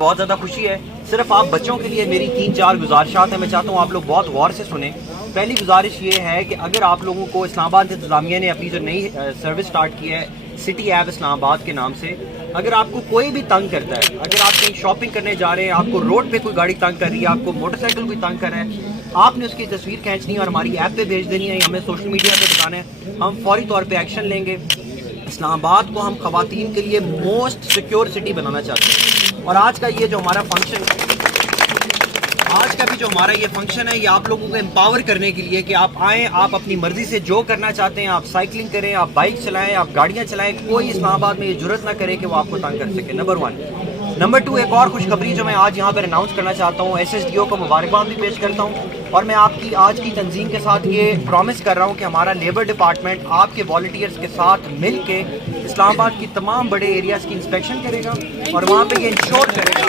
بہت زیادہ خوشی ہے. صرف آپ بچوں کے لیے میری 3-4 گزارشات ہیں, میں چاہتا ہوں آپ لوگ بہت غور سے سنیں. پہلی گزارش یہ ہے کہ اگر آپ لوگوں کو اسلام آباد انتظامیہ نے اپنی جو نئی سروس سٹارٹ کی ہے سٹی ایپ اسلام آباد کے نام سے, اگر آپ کو کوئی بھی تنگ کرتا ہے, اگر آپ کہیں شاپنگ کرنے جا رہے ہیں, آپ کو روڈ پہ کوئی گاڑی تنگ کر رہی ہے, آپ کو موٹر سائیکل کوئی تنگ کر رہا ہے, آپ نے اس کی تصویر کھینچنی ہے اور ہماری ایپ پہ بھیج دینی ہے, ہمیں سوشل میڈیا پہ دکھانا ہے, ہم فوری طور پہ ایکشن لیں گے. اسلام آباد کو ہم خواتین کے لیے موسٹ سیکیور سٹی بنانا چاہتے ہیں. اور آج کا یہ جو ہمارا فنکشن ہے, آج کا بھی جو ہمارا یہ فنکشن ہے, یہ آپ لوگوں کو امپاور کرنے کے لیے کہ آپ آئیں, آپ اپنی مرضی سے جو کرنا چاہتے ہیں, آپ سائیکلنگ کریں, آپ بائک چلائیں, آپ گاڑیاں چلائیں, کوئی اسلام آباد میں یہ جرت نہ کرے کہ وہ آپ کو تنگ کر سکے. نمبر 1. نمبر 2, ایک اور خوشخبری جو میں آج یہاں پر اناؤنس کرنا چاہتا ہوں, SSDO کو مبارکباد بھی پیش کرتا ہوں, اور میں آپ کی آج کی تنظیم کے ساتھ یہ پرومس کر رہا ہوں کہ ہمارا لیبر ڈپارٹمنٹ آپ کے والنٹیئرز کے ساتھ مل کے اسلام آباد کی تمام بڑے ایریاز کی انسپیکشن کرے گا اور وہاں پہ یہ انشور کرے گا.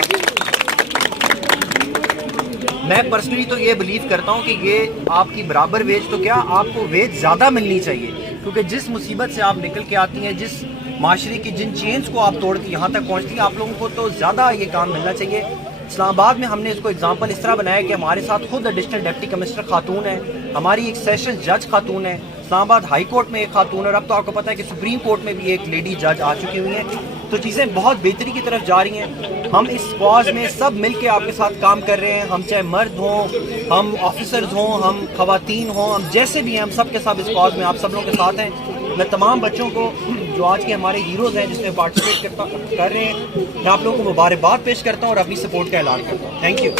میں پرسنلی تو یہ بلیو کرتا ہوں کہ یہ آپ کی برابر ویج تو کیا, آپ کو ویج زیادہ ملنی چاہیے, کیونکہ جس مصیبت سے آپ نکل کے آتی ہیں, جس معاشرے کی جن چینز کو آپ توڑ کے یہاں تک پہنچتی ہیں, آپ لوگوں کو تو زیادہ یہ کام ملنا چاہیے. اسلام آباد میں ہم نے اس کو اگزامپل اس طرح بنایا کہ ہمارے ساتھ خود ایڈیشنل ڈپٹی کمشنر خاتون ہے, ہماری ایک سیشن جج خاتون ہے, اسلام آباد ہائی کورٹ میں ایک خاتون ہے, اور اب تو آپ کو پتہ ہے کہ سپریم کورٹ میں بھی ایک لیڈی جج آ چکی ہوئی ہیں. تو چیزیں بہت بہتری کی طرف جا رہی ہیں. ہم اس کاز میں سب مل کے آپ کے ساتھ کام کر رہے ہیں, ہم چاہے مرد ہوں, ہم آفیسرز ہوں, ہم خواتین ہوں, ہم جیسے بھی ہیں, ہم سب کے ساتھ اس کاز میں آپ سب لوگوں کے ساتھ ہیں. میں تمام بچوں کو جو آج کے ہمارے ہیروز ہیں جس میں پارٹیسپیٹ کر رہے ہیں, میں آپ لوگوں کو مبارکباد پیش کرتا ہوں اور اپنی سپورٹ کا اعلان کرتا ہوں. Thank you.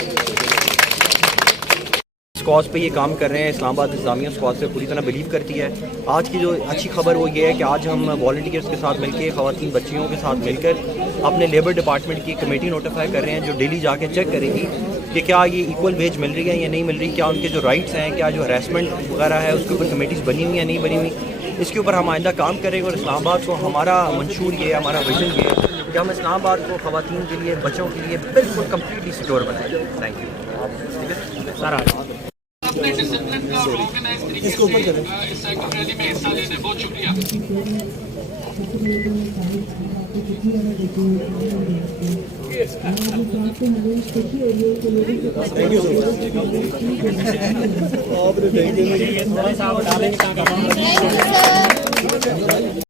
اس کاز پہ یہ کام کر رہے ہیں, اسلام آباد انتظامیہ اس کاز پہ پوری طرح بلیو کرتی ہے. آج کی جو اچھی خبر وہ یہ ہے کہ آج ہم والنٹیئرس کے ساتھ مل کے, خواتین بچیوں کے ساتھ مل کر اپنے لیبر ڈپارٹمنٹ کی کمیٹی نوٹیفائی کر رہے ہیں جو ڈیلی جا کے چیک کرے گی کہ کیا یہ ایکول ویج مل رہی ہے یا نہیں مل رہی, کیا ان کے جو رائٹس ہیں, کیا جو ہراسمنٹ وغیرہ ہے اس کے اوپر کمیٹیز بنی ہوئی یا نہیں بنی ہوئی. اس کے اوپر ہم آئندہ کام کریں گے. اور اسلام آباد کو ہمارا منشور یہ ہے, ہمارا ویژن یہ ہے کہ ہم اسلام آباد کو خواتین کے لیے, بچوں کے لیے بالکل کمپلیٹلی سیکیور بنائیں. Thank you. ٹھیک ہے سر, اپنے ڈسپلن کا اور آرگنائز طریقے سے اس سائیکل ریلی میں حصہ لینے بہت شکریہ. Thank you sir.